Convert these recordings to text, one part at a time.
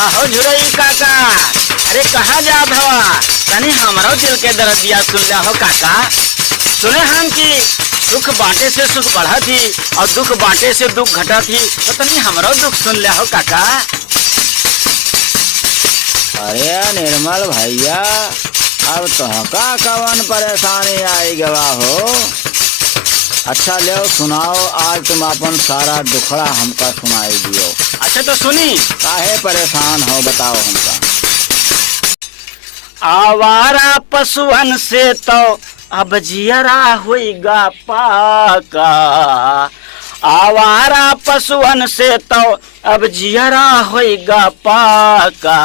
कहो झुरई काका, अरे कहाँ जा भवा, तनी हमरो दिल के दर्दिया सुन जा हो काका। सुने हम कि सुख बांटे से सुख बढ़ा थी और दुख बांटे से दुख घटा थी, तो तनी हमरो दुख सुन ले हो काका। अरे निर्मल भैया, अब तोहका कवन परेशानी आई गवा हो। अच्छा ले सुनाओ, आज तुम अपन सारा दुखड़ा हमका सुनाई दियो। अच्छा तो सुनी, काहे परेशान हो बताओ हमका। आवारा पशुअन से तो अब जियरा होइगा पाका, आवारा पशुअन से तो अब जियरा होइगा पाका।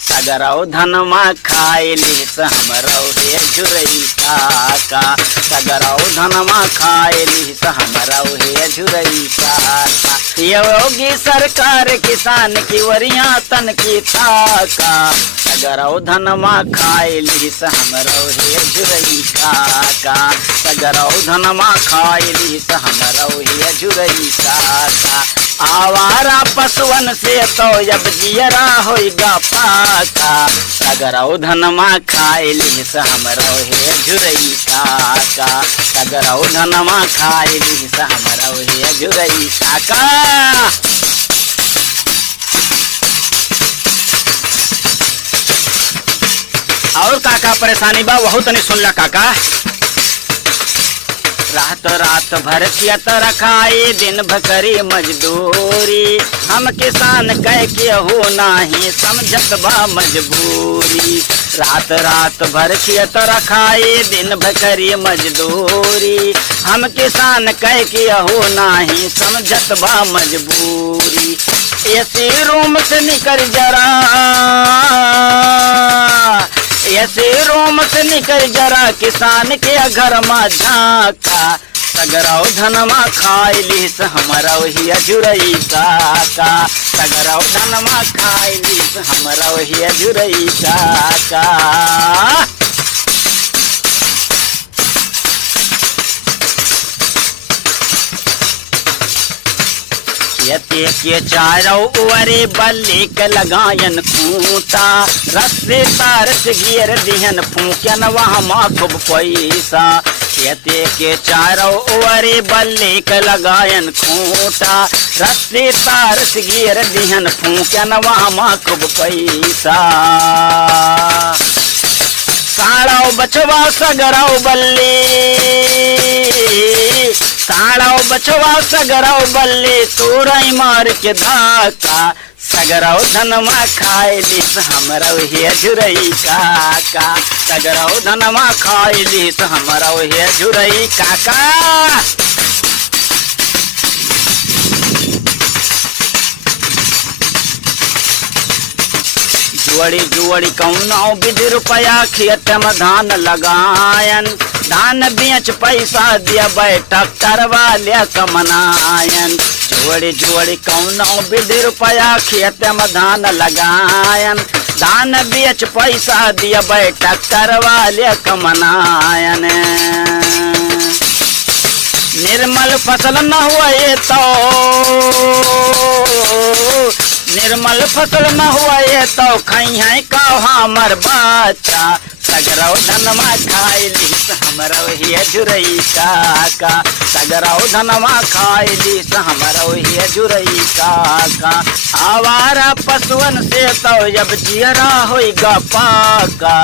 सगरौ धनमा खाइली हमरौ हे झुरई काका, सगरौ धनमा खाइली हमरौ हे झुरई काका। योगी सरकार किसान की वरिया तन की ताका, सगरौ धनमा खाइली हमरौ हे झुरई काका, सगरौ धनमा खाइली हमरौ हे झुरई काका। आवारा पशुअन से तो जब जियरा होइगा पाका, सगरौ धनमा खाइली हमरौ हे झुरई काका, सगरौ धनमा खाइली हमरौ हे झुरई काका। और काका परेशानी बा वहु तनी सुन ला काका। रात रात भर चियत रखाई, दिन भकरी मजदूरी, हम किसान कह के हो नाही समझत बा मजबूरी। रात रात भर चियत रखाई, दिन भकरी मजदूरी, हम किसान कह के हो नाही समझत बा मजबूरी। ऐसी रूम से निकल जरा, ऐसे रोम से निकल जरा किसान के घर में झाका, सगरौ धनमा खाइली हमरौ हिया झुरई काका, सगरौ धनमा खाइली हमरौ हिया झुरई काका। यते के चारों ओरे बल्ली के लगायन खूंटा, रस्ते तार से घेर दिहन फूकन वहाँ माँ खूब पैसा। यते के चारों ओरे बल्ली के लगायन खूंटा, रस्ते तार से घेर दिहन फूकन वहाँ माँ खूब पैसा। साड़ौ बचवा सगरौ बल्ली, साड़ौ बचवा सगरौ बल्ली, तोरई मार के धाका, सगरौ धनमा खाइली हमरौ हे झुरई काका, सगरौ धनमा खाइली हमरौ हे झुरई काका। जुअड़ी जुअड़ी कौनो विधि रुपया खेत में धान लगायन, धान बेच पैसा दिया बैठक करवा लिया कमनायन। जुअड़ी जुअड़ी कौनो विधि रुपया खेत में धान लगायन, धान बेच पैसा दिया बैठक करवा लिया कमनायन। निर्मल फसल न हुए तो, निर्मल फसल न हुए तो खई है कहो हमर बच्चा, सगरौ धनमा खाइली हमरौ हे झुरई काका, सगरौ धनमा खाइली हमरौ हे झुरई काका। आवारा पशुअन से तो जब जियरा होइगा पाका,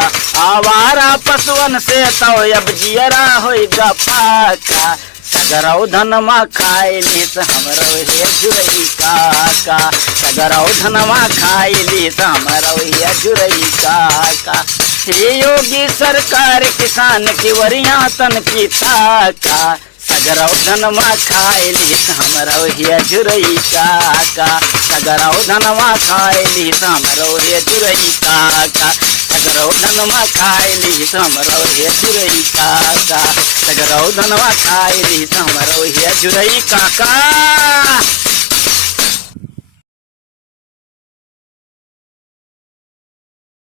आवारा पशुअन से तो जब जियरा होइगा पाका, सगरौ धनमा खाइली हमरौ हे झुरई काका, सगरौ धनमा खाइली हमरौ हे झुरई काका। हे योगी सरकार किसान की वरिया तन की ताका, सगरौ धनमा खाइली हमरौ हे झुरई काका, सगरौ धनमा खाइली हमरौ हे झुरई काका, सगरौ धनमा खाइली हमरौ हे झुरई काका, सगरौ धनमा खाइली हमरौ हे झुरई काका।